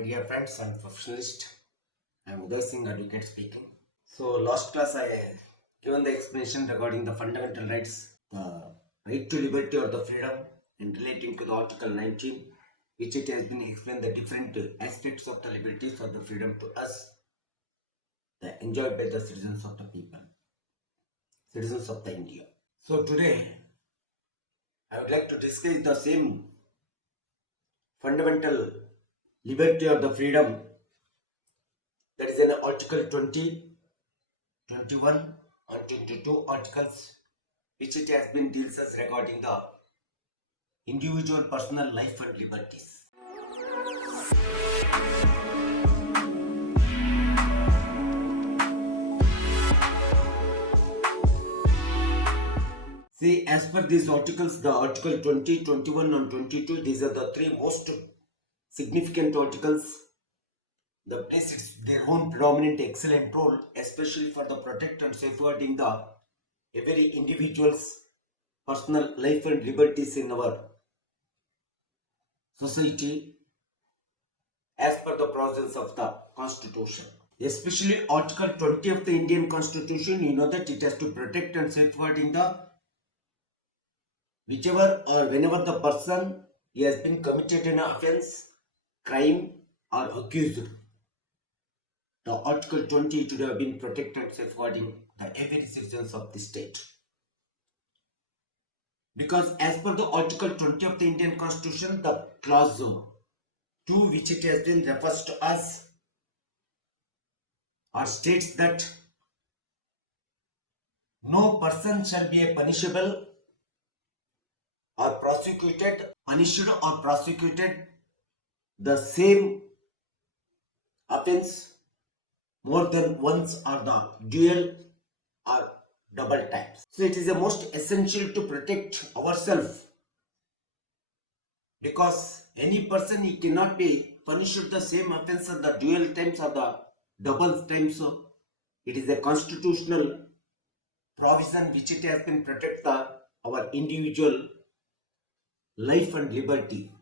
My dear friends and professionalists, I am Uday Singh, advocate speaking. So, last class I given the explanation regarding the fundamental rights, the right to liberty or the freedom, in relating to the Article 19, which it has been explained the different aspects of the liberties or the freedom to us, that enjoyed by the citizens of the people, citizens of the India. So today, I would like to discuss the same fundamental liberty or the freedom that is in Article 20, 21 and 22 articles, which it has been deals as regarding the individual personal life and liberties. See, as per these articles, the Article 20, 21 and 22, these are the three most significant articles. The plays their own predominant excellent role, especially for the protect and safeguarding the every individual's personal life and liberties in our society as per the provisions of the Constitution. Especially Article 20 of the Indian Constitution, you know that it has to protect and safeguarding the whichever or whenever the person he has been committed an offence, crime or accused. The Article 20 should have been protected safeguarding the every citizens of the state. Because as per the Article 20 of the Indian Constitution, the clause 2 which it has been refers to us or states that no person shall be a punishable or prosecuted, punished or prosecuted the same offence more than once or the dual or double times. So it is the most essential to protect ourselves, because any person he cannot be punished the same offence or the dual times or the double times. So it is a constitutional provision which it has been protect our individual life and liberty.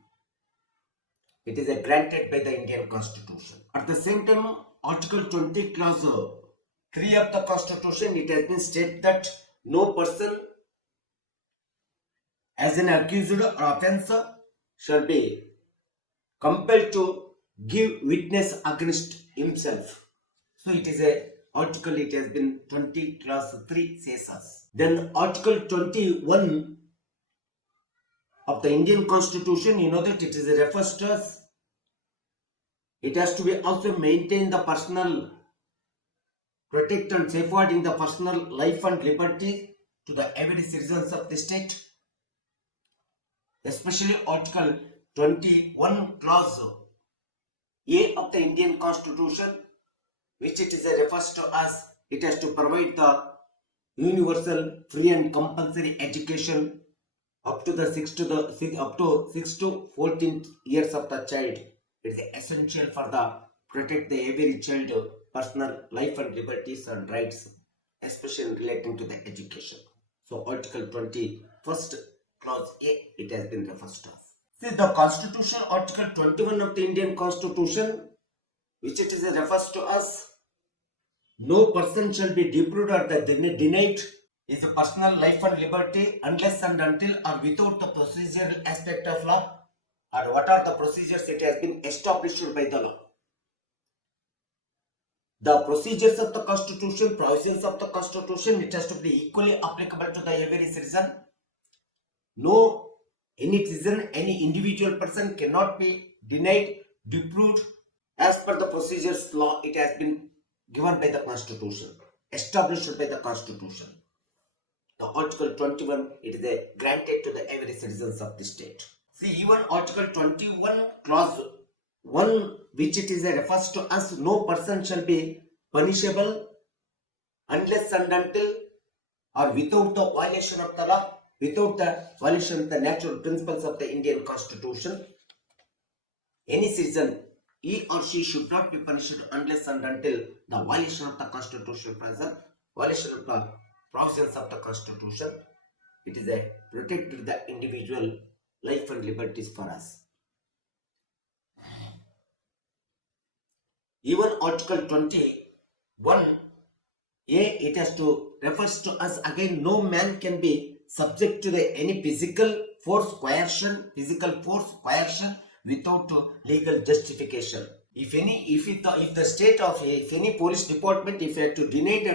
It is granted by the Indian Constitution. At the same time, Article 20 clause 3 of the Constitution, it has been stated that no person as an accused or offencer shall be compelled to give witness against himself. So it is a article, it has been 20 clause 3 says us. Then Article 21 of the Indian Constitution, you know that it is refers to us. It has to be also maintain the personal, protect and safeguarding the personal life and liberty to the every citizens of the state. Especially Article 21 clause A of the Indian Constitution, which it is refers to us. It has to provide the universal, free and compulsory education up to 6 to 14 years of the child. It is essential for the protect the every child personal life and liberties and rights, especially relating to the education. So Article 20 first clause A, it has been referred to. See, the Constitution, Article 21 of the Indian Constitution, which it is refers to us, no person shall be deprived or denied his personal life and liberty unless and until or without the procedural aspect of law, or what are the procedures it has been established by the law. The procedures of the Constitution, provisions of the Constitution, it has to be equally applicable to the every citizen. No, any citizen, any individual person cannot be denied, deprived as per the procedures law it has been given by the Constitution, established by the Constitution. The Article 21, it is granted to the every citizens of the state. See, even Article 21 clause 1, which it is refers to us, no person shall be punishable unless and until or without the violation of the law, without the violation of the natural principles of the Indian Constitution. Any citizen, he or she should not be punished unless and until the violation of the Constitution present, violation of the provisions of the Constitution. It is a protect the individual life and liberties for us. Even Article 21 it has to refers to us again. No man can be subject to any physical coercion without legal justification. If the state of if any police department if had to denied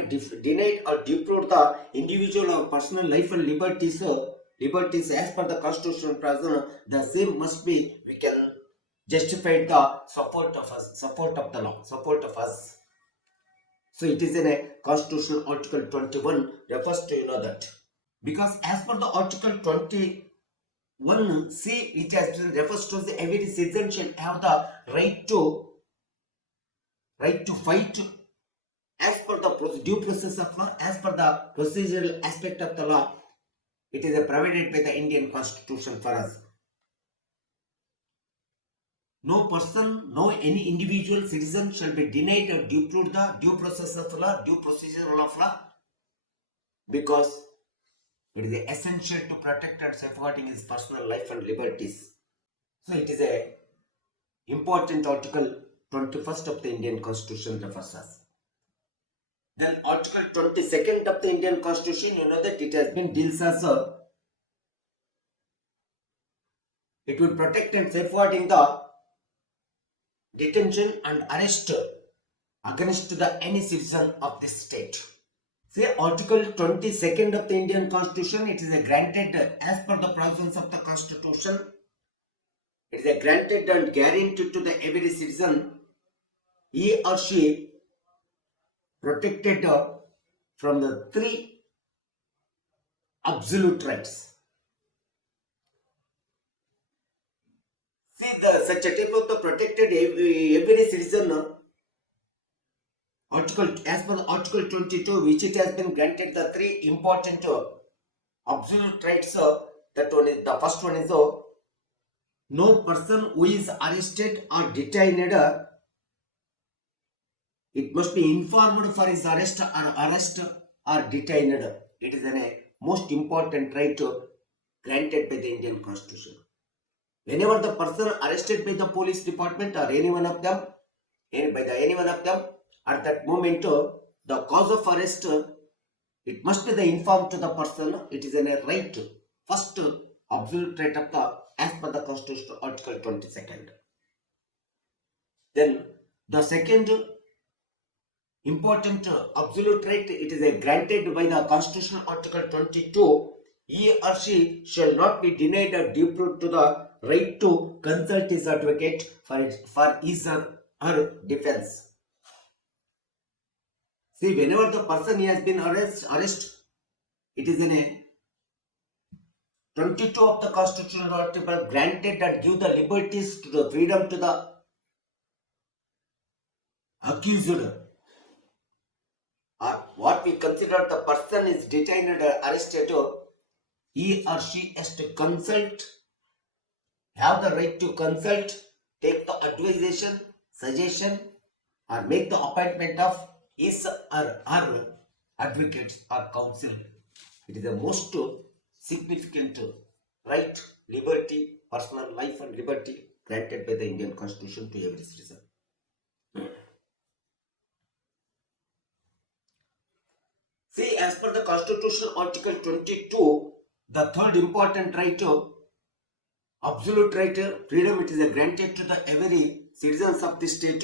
or deprive the individual of personal life and liberties as per the constitutional prison, the same must be we can justify the support of the law, support of us. So it is in a constitutional article 21 refers to that. Because as per the article 21 see, it has been refers to the every citizen shall have the right to fight as per the due process of law, as per the procedural aspect of the law. It is provided by the Indian Constitution for us. No person, no any individual citizen shall be denied or deprived the due process of law, due procedural of law, because it is essential to protect and safeguarding his personal life and liberties. So it is a important article 21st of the Indian Constitution refers us. Then article 22nd of the Indian Constitution, that it has been deals as it will protect and safeguarding the detention and arrest against any citizen of this state. Say Article 22nd of the Indian Constitution, it is a granted as per the provisions of the Constitution. It is a granted and guaranteed to the every citizen, he or she protected from the three absolute rights. See, such a type of the protected every citizen. As per the Article 22, which it has been granted the three important absolute rights. That one is the first one is no person who is arrested or detained, it must be informed for his arrest or detained. It is a most important right granted by the Indian Constitution. Whenever the person arrested by the police department or any one of them, at that moment, the cause of arrest, it must be the informed to the person. It is a right, first absolute right of the as per the Constitution, Article 22nd. Then the second important absolute right, it is granted by the Constitutional Article 22. He or she shall not be denied or deprived to the right to consult his advocate for his or her defense. See, whenever the person has been arrested, it is in a 22 of the constitutional article granted and give the liberties to the freedom to the accused, or what we consider the person is detained or arrested, he or she has to consult, have the right to consult, take the advisation, suggestion, or make the appointment of his or her advocates or counsel. It is the most significant right, liberty, personal life and liberty granted by the Indian Constitution to every citizen. See, as per the Constitutional Article 22, the third important right, absolute right, freedom, it is granted to the every citizens of the state.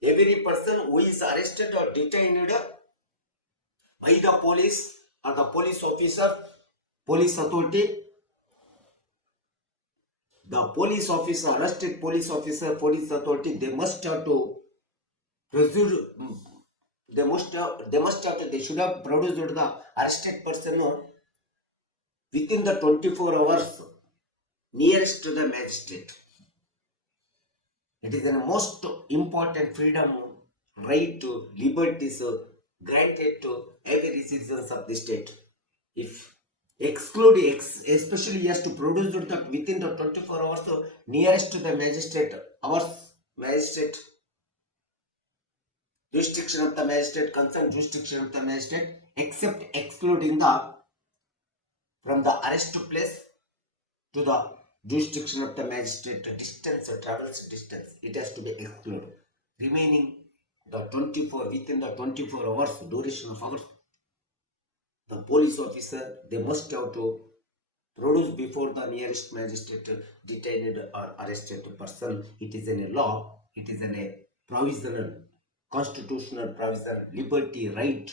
Every person who is arrested or detained by the police or the police officer, police authority, the police officer, arrested police officer, police authority, they must have to produce, they should have produced the arrested person within the 24 hours nearest to the magistrate. It is the most important freedom, right to liberties granted to every citizens of the state. If especially he has to produce that within the 24 hours nearest to the magistrate, jurisdiction of the magistrate, concerned jurisdiction of the magistrate, except excluding from the arrest place to the jurisdiction of the magistrate distance or travels distance, it has to be excluded. remaining the 24 within the 24 hours duration of hours, the police officer, they must have to produce before the nearest magistrate detained or arrested person. It is in a law, it is in a provisional, constitutional provisional liberty right.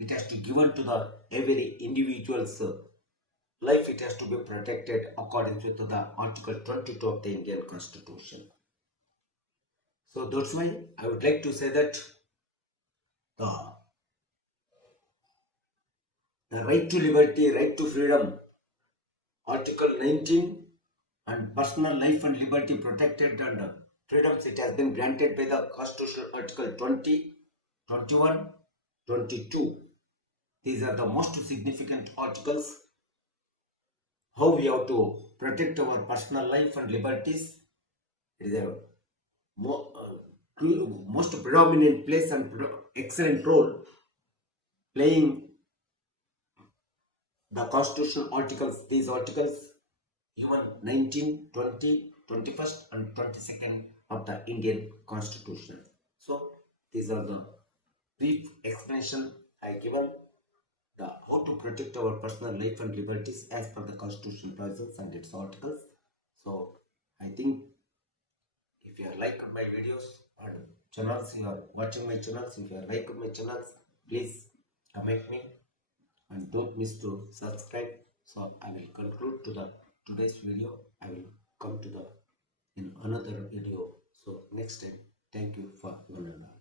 It has to be given to the every individual's life. It has to be protected according to the Article 22 of the Indian Constitution. So that's why I would like to say that the right to liberty, right to freedom, Article 19, and personal life and liberty protected and freedoms, it has been granted by the Constitutional Article 20, 21, 22. These are the most significant articles. How we have to protect our personal life and liberties. It is a most predominant place and excellent role playing the constitutional articles, these articles, even 19, 20, 21st and 22nd of the Indian Constitution. So these are the brief explanation I given the how to protect our personal life and liberties as per the Constitution provisions and its articles. So I think if you are liking my videos and channels, you are watching my channels, if you are liking my channels, please comment me and don't miss to subscribe. So I will conclude to the today's video. I will come to the in another video. So next time, thank you for one and all.